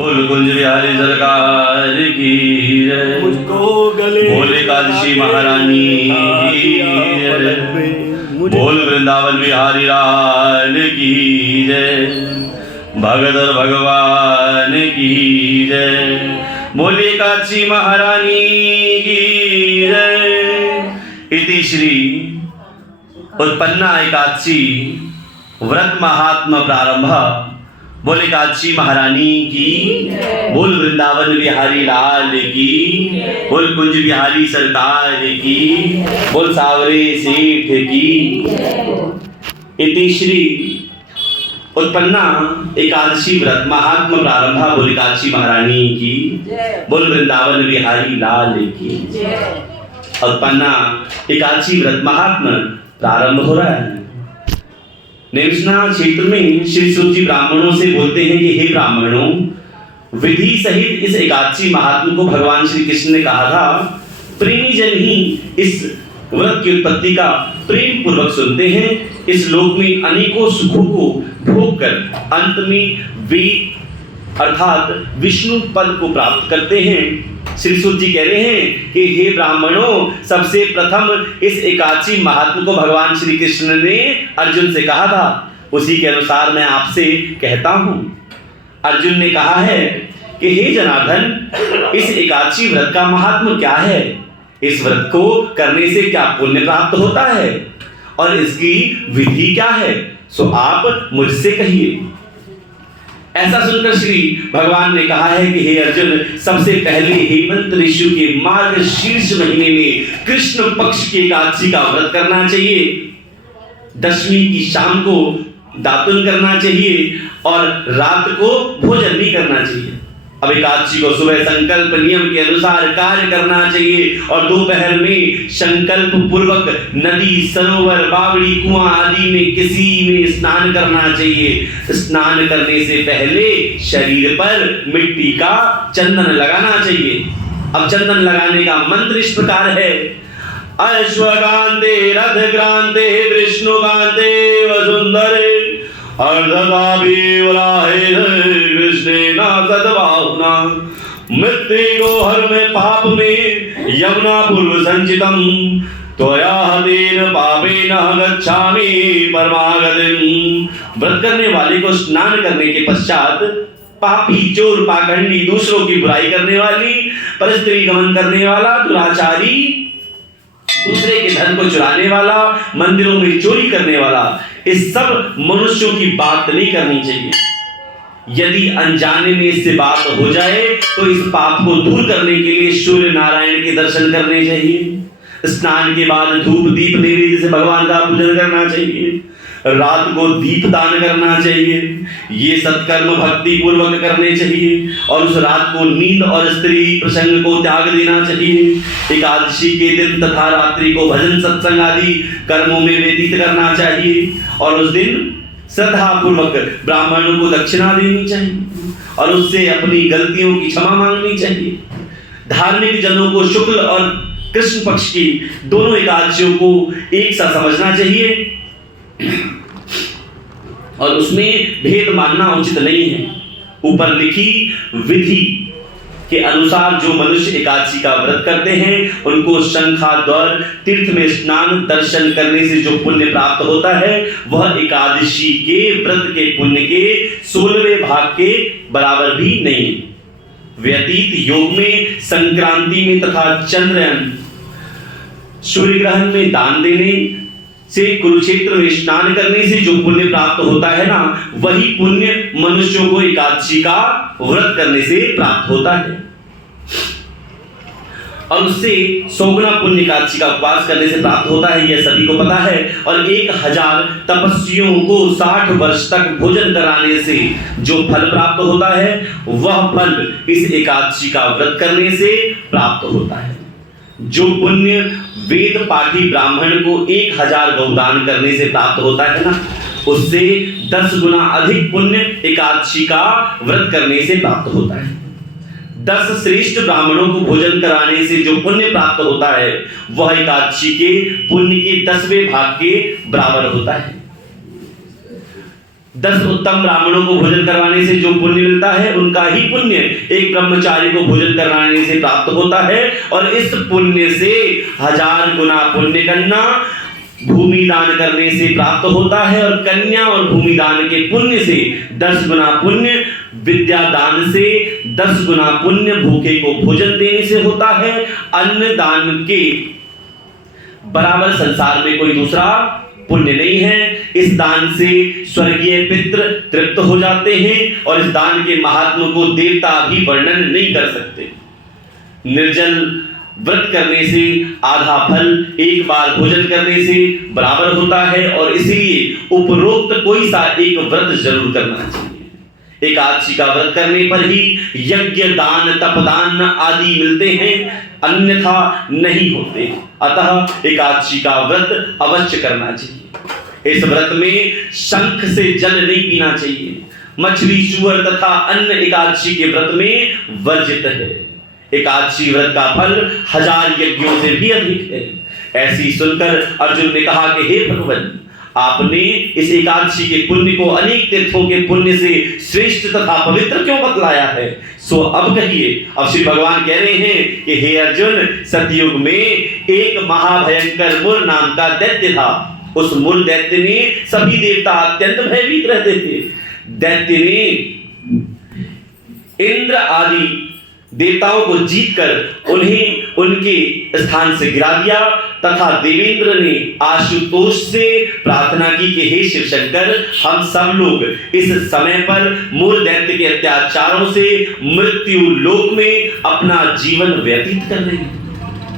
बोल कुंज बिहारी सरकार की जय। मुझको गले बोल एकादशी महारानी की जय। बोल वृंदावन बिहारी लाल की जय। भगत और भगवान की जय। बोल एकादशी महारानी की जय। इति श्री उत्पन्ना एकादशी व्रत महात्म प्रारंभ। बोल एकादशी महारानी की। बोल वृंदावन बिहारी लाल की। बोल कुंज बिहारी सरकार की। बोल सावरे सेठ की। इति श्री उत्पन्ना एकादशी व्रत महात्म प्रारंभ। बोल एकादशी महारानी की। बोल वृंदावन बिहारी लाल की। उत्पन्ना एकादशी व्रत महात्म प्रारंभ हो रहा है। नेमसना क्षेत्र में श्री सूत जी ब्राह्मणों से बोलते हैं कि हे ब्राह्मणों, विधि सहित इस एकादशी महात्म को भगवान श्री कृष्ण ने कहा था, प्रेमी जन ही इस व्रत की उत्पत्ति का प्रेम पूर्वक सुनते हैं। इस लोक में अनेकों सुखों को भोग कर अंत में वे अर्थात विष्णु पद को प्राप्त करते हैं। श्री सूत जी कह रहे हैं कि हे ब्राह्मणों, सबसे प्रथम इस एकादशी महात्म को भगवान श्री कृष्ण ने अर्जुन से कहा था, उसी के अनुसार मैं आपसे कहता हूं। अर्जुन ने कहा है कि हे जनार्दन, इस एकादशी व्रत का महात्म क्या है, इस व्रत को करने से क्या पुण्य प्राप्त होता है और इसकी विधि क्या है, सो आप मुझसे कहिए। ऐसा सुनकर श्री भगवान ने कहा है कि हे अर्जुन, सबसे पहले हेमंत ऋषि के मार्ग शीर्ष महीने में कृष्ण पक्ष की एकादशी का व्रत करना चाहिए। दशमी की शाम को दातुन करना चाहिए और रात को भोजन भी करना चाहिए। अब एकादशी को सुबह संकल्प नियम के अनुसार कार्य करना चाहिए और दोपहर में संकल्प पूर्वक नदी, सरोवर, बावड़ी, कुआं आदि में किसी में स्नान करना चाहिए। स्नान करने से पहले शरीर पर मिट्टी का चंदन लगाना चाहिए। अब चंदन लगाने का मंत्र इस प्रकार है, अश्वकांते रथक्रांते विष्णुकांते वसुंधरे कृष्णेना सद्भावना मृत्यु को हर में पाप में यमुना पूर्व संचितम त्वया हतेन पापेन गच्छामि परमागतिम। व्रत करने वाले को स्नान करने के पश्चात पापी, चोर, पाखंडी, दूसरों की बुराई करने वाली, परस्त्री गमन करने वाला, दुराचारी, दूसरे के धन को चुराने वाला, मंदिरों में चोरी करने वाला, इस सब मनुष्यों की बात नहीं करनी चाहिए। यदि अनजाने में इससे बात हो जाए तो इस पाप को दूर करने के लिए सूर्य नारायण के दर्शन करने चाहिए। स्नान के बाद धूप दीप नैवेद्य से भगवान का पूजन करना चाहिए। रात को दीप दान करना चाहिए। ये सत्कर्म भक्ति पूर्वक करने चाहिए और उस रात को नींद और स्त्री प्रसंग को त्याग देना चाहिए। एकादशी के दिन तथा रात्रि को भजन सत्संग आदि कर्मों में व्यतीत करना चाहिए और उस दिन श्रद्धा पूर्वक ब्राह्मणों को दक्षिणा देनी चाहिए और उससे अपनी गलतियों की क्षमा मांगनी चाहिए। धार्मिक जनों को शुक्ल और कृष्ण पक्ष की दोनों एकादशियों को एक सा समझना चाहिए और उसमें भेद मानना उचित नहीं है। ऊपर लिखी विधि के अनुसार जो मनुष्य एकादशी का व्रत करते हैं उनको शंखाद्वार तीर्थ में स्नान दर्शन करने से जो पुण्य प्राप्त होता है वह एकादशी के व्रत के पुण्य के 16वें भाग के बराबर भी नहीं है। व्यतीत योग में, संक्रांति में तथा चंद्रयान सूर्य ग्रहण में दान देने से, कुरुक्षेत्र में स्नान करने से जो पुण्य प्राप्त होता है ना, वही पुण्य मनुष्यों को एकादशी का व्रत करने से प्राप्त होता है और उससे 100 गुना पुण्य एकादशी का उपवास करने से प्राप्त होता है। यह सभी को पता है। और 1000 तपस्वियों को 60 वर्ष तक भोजन कराने से जो फल प्राप्त होता है वह फल इस एकादशी का व्रत करने से प्राप्त होता है। जो पुण्य वेद पाठी ब्राह्मण को 1000 गौदान करने से प्राप्त होता है ना, उससे 10 गुना अधिक पुण्य एकादशी का व्रत करने से प्राप्त होता है। 10 श्रेष्ठ ब्राह्मणों को भोजन कराने से जो पुण्य प्राप्त होता है वह एकादशी के पुण्य के 10वें भाग के बराबर होता है। 10 उत्तम ब्राह्मणों को भोजन करवाने से जो पुण्य मिलता है, उनका ही पुण्य एक ब्रह्मचारी को भोजन करवाने से प्राप्त होता है। और इस पुण्य से 1000 गुना पुण्य करना भूमि दान करने से प्राप्त होता है, और कन्या और भूमि दान के पुण्य से 10 गुना पुण्य, विद्या दान से 10 गुना पुण्य भूखे को भोजन देने से होता है। अन्न दान के बराबर संसार में कोई दूसरा पुण्य नहीं है। इस दान से स्वर्गीय पितृ तृप्त हो जाते हैं, और इस दान के महात्म को देवता भी वर्णन नहीं कर सकते। निर्जल व्रत करने से आधा फल एक बार भोजन करने से बराबर होता है, और इसलिए उपरोक्त कोई सा एक व्रत जरूर करना चाहिए। एकादशी का व्रत करने पर ही यज्ञ दान तपदान आदि मिलते हैं, अन्यथा नहीं होते। अतः एकादशी का व्रत अवश्य करना चाहिए। इस व्रत में शंख से जल नहीं पीना चाहिए। मछली सूअर तथा अन्य एकादशी के व्रत में वर्जित है। एकादशी व्रत का फल 1000 यज्ञों से भी अधिक है। ऐसी सुनकर अर्जुन ने कहा कि हे भगवान, आपने इस एकादशी के पुण्य को अनेक तीर्थों के पुण्य से श्रेष्ठ तथा पवित्र क्यों बतलाया है? सो अब कहिए। अब श्री भगवान कह रहे हैं कि हे अर्जुन, सतयुग में एक महाभयंकर मुर नाम का दैत्य था। उस मुर दैत्य ने सभी देवता अत्यंत भयभीत रहते थे। दैत्य ने इंद्र आदि देवताओं को जीतकर उन्हें उनके स्थान से गिरा दिया, तथा देवेंद्र ने आशुतोष से प्रार्थना की कि हे शिव शंकर, हम सब लोग इस समय पर मूल दैत्य के अत्याचारों से मृत्यु लोक में अपना जीवन व्यतीत कर रहे हैं।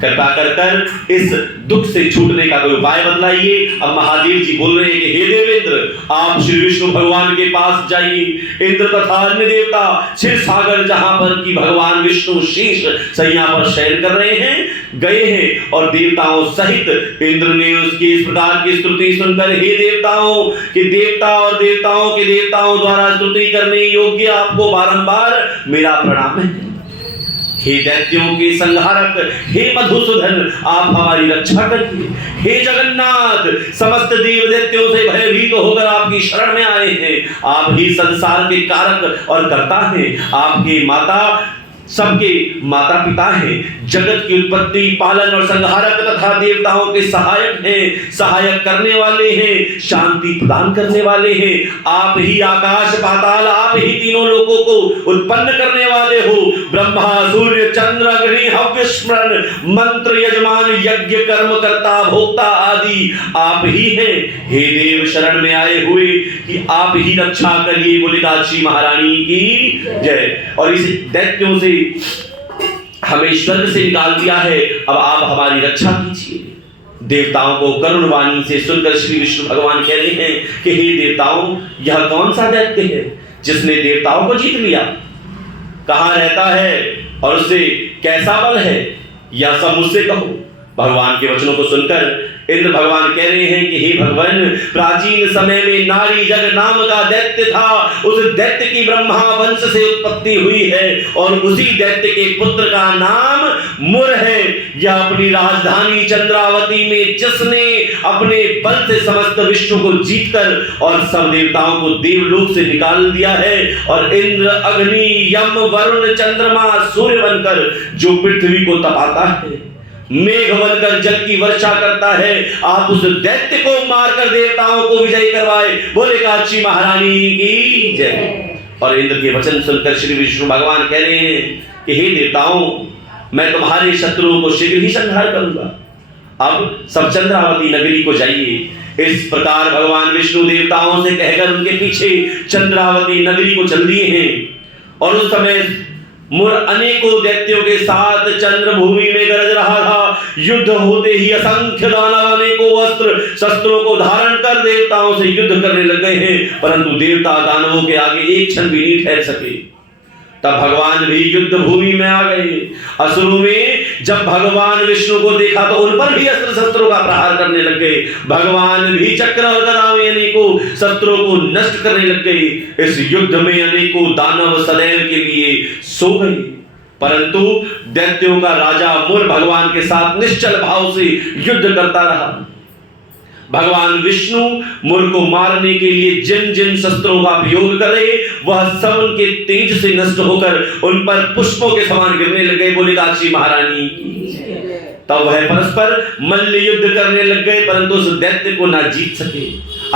कृपा कर इस दुख से छूटने का कोई उपाय बतलाइए। अब महादेव जी बोल रहे हैं कि हे देवेंद्र, आप श्री विष्णु भगवान के पास जाइए। इंद्र तथा अन्य देवता क्षीर सागर जहां पर कि भगवान विष्णु शीश सैया पर शयन कर रहे हैं, गए हैं, और देवताओं सहित इंद्र ने उसकी इस प्रकार की स्तुति सुनकर, हे देवताओं के देवता और देवताओं के देवताओं द्वारा स्तुति करने योग्य आपको बारंबार मेरा प्रणाम है। हे दैत्यों के संहारक, हे मधुसूदन, आप हमारी रक्षा करिए। हे जगन्नाथ, समस्त देव दैत्यों से भयभीत होकर आपकी शरण में आए हैं। आप ही संसार के कारक और कर्ता हैं। आपके माता सबके माता पिता हैं, जगत की उत्पत्ति पालन और संहारक तथा देवताओं के सहायक हैं, सहायक करने वाले हैं, शांति प्रदान करने वाले हैं। आप ही आकाश पाताल, आप ही तीनों लोगों को उत्पन्न करने वाले हो। ब्रह्मा सूर्य चंद्र अग्नि हव्य स्मरण मंत्र यजमान यज्ञ कर्म कर्ता भोक्ता आदि आप ही हैं। हे देव, शरण में आए हुए कि आप ही रक्षा करिए। बोले काशी महारानी की जय। और इस दैत्यों से हमें स्वर्ग से निकाल दिया है, अब आप हमारी रक्षा कीजिए। देवताओं को करुण वाणी से सुनकर श्री विष्णु भगवान कह रहे हैं कि हे देवताओं, यह कौन सा दैत्य है जिसने देवताओं को जीत लिया? कहां रहता है और उससे कैसा बल है? यह सब मुझसे कहो। भगवान के वचनों को सुनकर इंद्र भगवान कह रहे हैं कि हे भगवान, प्राचीन समय में नारी जग नाम का दैत्य था। उस दैत्य की ब्रह्मा वंश से उत्पत्ति हुई है, और उसी दैत्य के पुत्र का नाम मुर है। यह अपनी राजधानी चंद्रावती में जिसने अपने बल से समस्त विश्व को जीतकर और सब देवताओं को देवलोक से निकाल दिया है, और इंद्र अग्नि यम वरुण चंद्रमा सूर्य बनकर जो पृथ्वी को तपाता है, मेघ बनकर जल की वर्षा करता है, आप उस दैत्य को मारकर देवताओं को विजय करवाए। बोले काशी महारानी की जय। और इंद्र के वचन सुनकर श्री विष्णु भगवान कह रहे हैं कि हे देवताओं, मैं तुम्हारे शत्रुओं को शीघ्र ही संहार करूंगा। अब सब चंद्रावती नगरी को जाइए। इस प्रकार भगवान विष्णु देवताओं से कहकर उनके पीछे चंद्रावती नगरी को चल दिए हैं। और उस समय मुर अनेकों दैत्यों के साथ चंद्र भूमि में गरज रहा था। युद्ध होते ही असंख्य दानव अनेकों अस्त्र शस्त्रों को धारण कर देवताओं से युद्ध करने लग गए हैं, परंतु देवता दानवों के आगे एक क्षण भी नहीं ठहर सके। तब भगवान भी युद्ध भूमि में आ गए। असुरों में जब भगवान विष्णु को देखा तो उन पर भी अस्त्र शस्त्रों का प्रहार करने लग गए। भगवान भी चक्र और गदा में अनेकों शस्त्रों को नष्ट करने लग गए। इस युद्ध में अनेकों दानव सदैव के लिए सो गए, परंतु दैत्यों का राजा मुर भगवान के साथ निश्चल भाव से युद्ध करता रहा। भगवान विष्णु मुर को मारने के लिए जिन जिन शस्त्रों का प्रयोग करे वह सब उनके तेज से नष्ट होकर उन पर पुष्पों के समान गिरने लग गए। बोले काशी महारानी। तब वह परस्पर मल्ल युद्ध करने लग गए, परंतु उस दैत्य को ना जीत सके।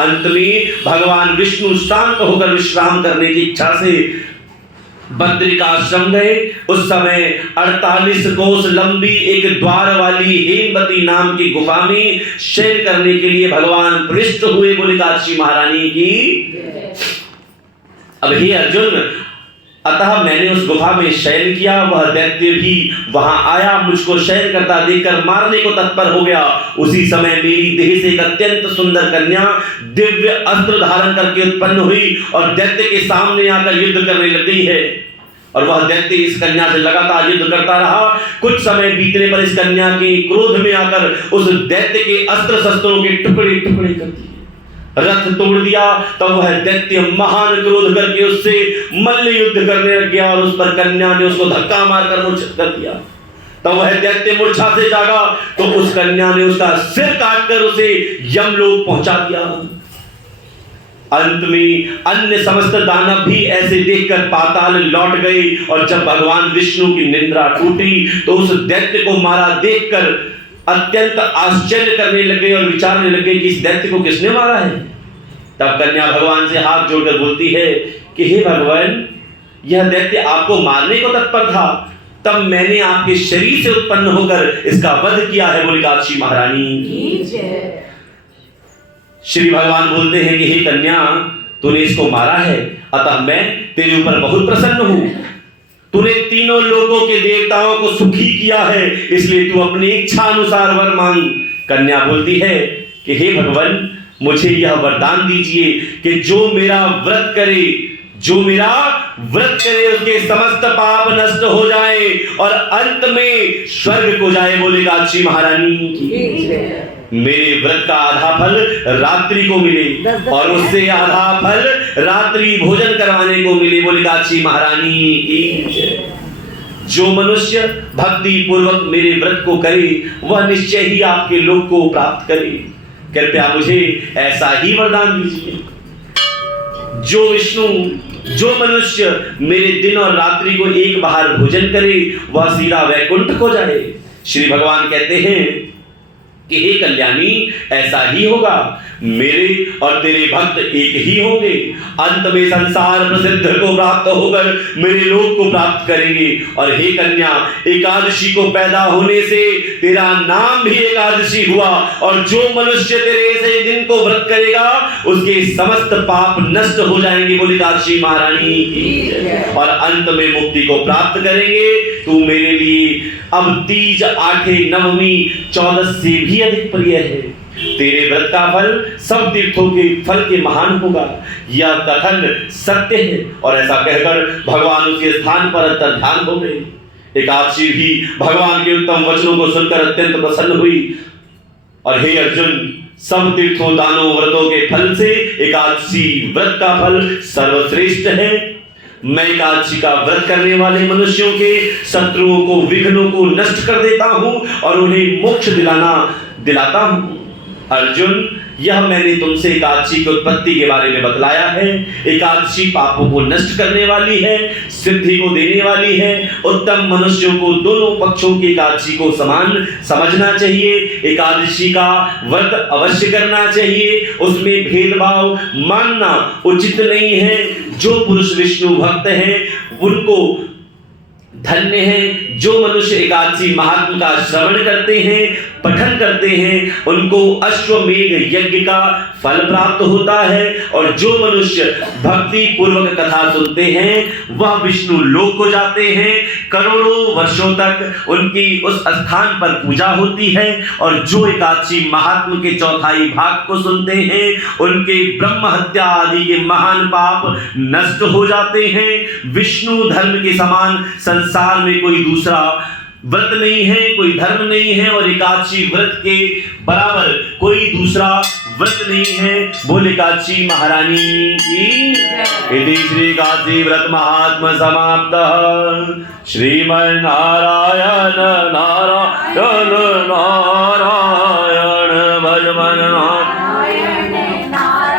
अंत में भगवान विष्णु शांत होकर विश्राम करने की इच्छा से बद्रिका आश्रम गए। उस समय 48 कोस लंबी एक द्वार वाली हेमवती नाम की गुफा में शयन करने के लिए भगवान प्रविष्ट हुए। बोले काशी महारानी की। अब हे अर्जुन, अतः मैंने उस गुफा में शयन किया। वह दैत्य भी वहां आया, मुझको शयन करता देखकर मारने को तत्पर हो गया। उसी समय मेरी देह से एक अत्यंत सुंदर कन्या दिव्य अस्त्र धारण करके उत्पन्न हुई और दैत्य के सामने आकर युद्ध करने लग गई है। और वह दैत्य इस कन्या से लगातार युद्ध करता रहा। कुछ समय बीतने पर इस कन्या के क्रोध में आकर उस दैत्य के अस्त्र शस्त्रों के टुकड़े टुकड़े कर दिए, रथ तोड़ दिया। तब वह दैत्य महान क्रोध करके उससे मल्ल युद्ध करने लग गया और उस पर कन्या ने उसको धक्का मारकर मूर्छित कर दिया। तब वह दैत्य मूर्छा से जागा तो उस कन्या ने उसका सिर काटकर उसे यमलोक पहुंचा दिया। अंत में अन्य समस्त दानव भी ऐसे देखकर पाताल लौट गए और जब भगवान विष्णु की निंद्रा टूटी तो उस दैत्य को मारा देखकर अत्यंत आश्चर्य करने लगे और विचारने लगे कि इस दैत्य को किसने मारा है। तब कन्या भगवान से हाथ जोड़कर बोलती है कि हे भगवान, यह दैत्य आपको मारने को तत्पर था, तब मैंने आपके शरीर से उत्पन्न होकर इसका वध किया है। बोली काशी महारानी। श्री भगवान बोलते हैं कि हे कन्या, तूने इसको मारा है, अतः मैं तेरे ऊपर बहुत प्रसन्न हूं। तूने तीनों लोगों के देवताओं को सुखी किया है, इसलिए तू अपनी इच्छा अनुसार वर मांग। कन्या बोलती है कि हे भगवान, मुझे यह वरदान दीजिए कि जो मेरा व्रत करे उसके समस्त पाप नष्ट हो जाए और अंत में स्वर्ग को जाए। बोले काशी महारानी की। मेरे व्रत का आधा फल रात्रि को मिले और उससे आधा फल रात्रि भोजन करवाने को मिले। बोले काशी महारानी की। जो मनुष्य भक्ति पूर्वक मेरे व्रत को करे वह निश्चय ही आपके लोक को प्राप्त करे। कृपया मुझे ऐसा ही वरदान दीजिए। जो मनुष्य मेरे दिन और रात्रि को एक बार भोजन करे वह सीधा वैकुंठ को जाए। श्री भगवान कहते हैं कि हे कल्याणी, ऐसा ही होगा। मेरे और तेरे भक्त एक ही होंगे। अंत में संसार प्रसिद्ध को प्राप्त होकर मेरे लोक को प्राप्त करेंगे। और हे कन्या, एकादशी को पैदा होने से तेरा नाम भी एकादशी हुआ और जो मनुष्य तेरे ऐसे दिन को व्रत करेगा उसके समस्त पाप नष्ट हो जाएंगे। बोली काशी महारानी की। और अंत में मुक्ति को प्राप्त करेंगे। तू मेरे लिए अब तीज, आठे, नवमी, 14 से भी अधिक प्रिय है। तेरे व्रत का फल सब तीर्थों के फल के महान होगा, यह कथन सत्य है। और ऐसा कहकर भगवान उसके स्थान पर अंतर्धान हो गए। एकादशी भी भगवान के उत्तम वचनों को सुनकर अत्यंत प्रसन्न हुई। और हे अर्जुन, सब तीर्थों, दानों, व्रतों के फल से एकादशी व्रत का फल सर्वश्रेष्ठ है। मैं एकादशी का व्रत करने वाले मनुष्यों के शत्रुओं को, विघ्नों को नष्ट कर देता हूं और उन्हें मोक्ष दिलाता हूं। अर्जुन, यह मैंने तुमसे एकादशी की उत्पत्ति के बारे में बतलाया है। एकादशी पापों को नष्ट करने वाली है, सिद्धि को देने वाली है। उत्तम मनुष्यों को दोनों पक्षों की एकादशी को समान समझना चाहिए। एकादशी का व्रत अवश्य करना चाहिए, उसमें भेदभाव मानना उचित नहीं है। जो पुरुष विष्णु भक्त हैं उनको धन्य है। जो मनुष्य एकादशी महात्म का श्रवण करते हैं, पठन करते हैं, उनको अश्वमेध यज्ञ का फल प्राप्त होता है। और जो मनुष्य भक्ति पूर्वक कथा सुनते हैं वह विष्णु लोक को जाते हैं। करोड़ों वर्षों तक उनकी उस स्थान पर पूजा होती है। और जो एकादशी महात्म के चौथाई भाग को सुनते हैं उनके ब्रह्म हत्या आदि के महान पाप नष्ट हो जाते हैं। विष्णु धर्म के समान संसार में कोई दूसरा व्रत नहीं है, कोई धर्म नहीं है और एकादशी व्रत के बराबर कोई दूसरा व्रत नहीं है। बोले काशी महारानी की। इति श्री काशी व्रत महात्म समाप्त। श्रीमन् नारायण नारायण नारायण भज मन नारायण।